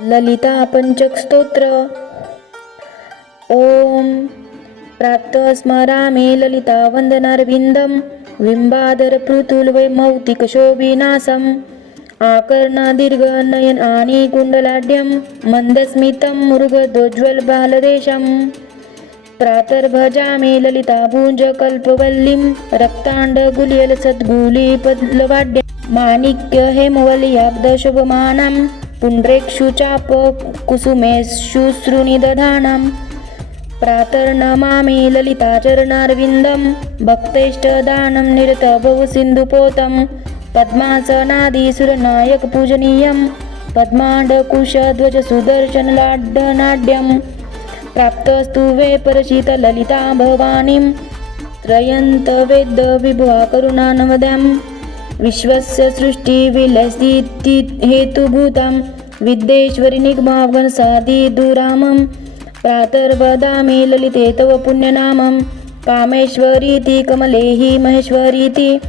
ललिता स्तोत्र. ॐ प्राप्त स्मरामे ललिता वन्दनारविन्दं बिम्बादरपृथुल्वैमौक्तिकशोभिनासम् आकर्णदीर्घनयन आणि कुण्डलाढ्यं मन्दस्मितं मृगदोज्ज्वलबालदेशम् प्रातर्भजामि ललिताभुजकल्पवल्लीं रक्ताण्डगुलियलसद्गुलिपल्लवाड्यं माणिक्य हेमवलयाब्दशोभमानं पुण्ड्रेक्षुचाप कुसुमेषुश्रुनिदधानं प्रातर्नमामि ललिताचरणार्विन्दं भक्तेष्टदानं निरतभवसिन्धुपोतं। पद्मासनादिसुरनायकपूजनीयं। पद्माण्डकुशध्वजसुदर्शनलाड्डनाड्यम् प्राप्तस्तु वे परचितललिता भवानीं त्रयन्तवेद्य विभुवा विश्वस्य सृष्टिविलसितिहेतुभूतां विद्येश्वरि निगमावनसादिदुरामं प्रातर्वदामि ललिते तव पुण्यनामं। कामेश्वरीति कमले हि महेश्वरीति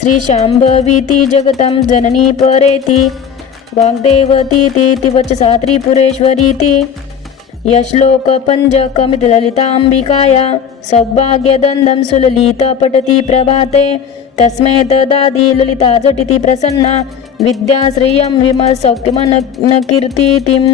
श्रीशाम्भवीति जगतां जननी परेति। वाग्देवतीति वचसा त्रिपुरेश्वरीति यश्लोकपञ्चकमितललिताम्बिकाया सौभाग्यदन्दं सुललित पठति प्रभाते तस्मै तदादि ललिता झटिति प्रसन्ना विद्याश्रियं विमलसौख्यमनकीर्तिम्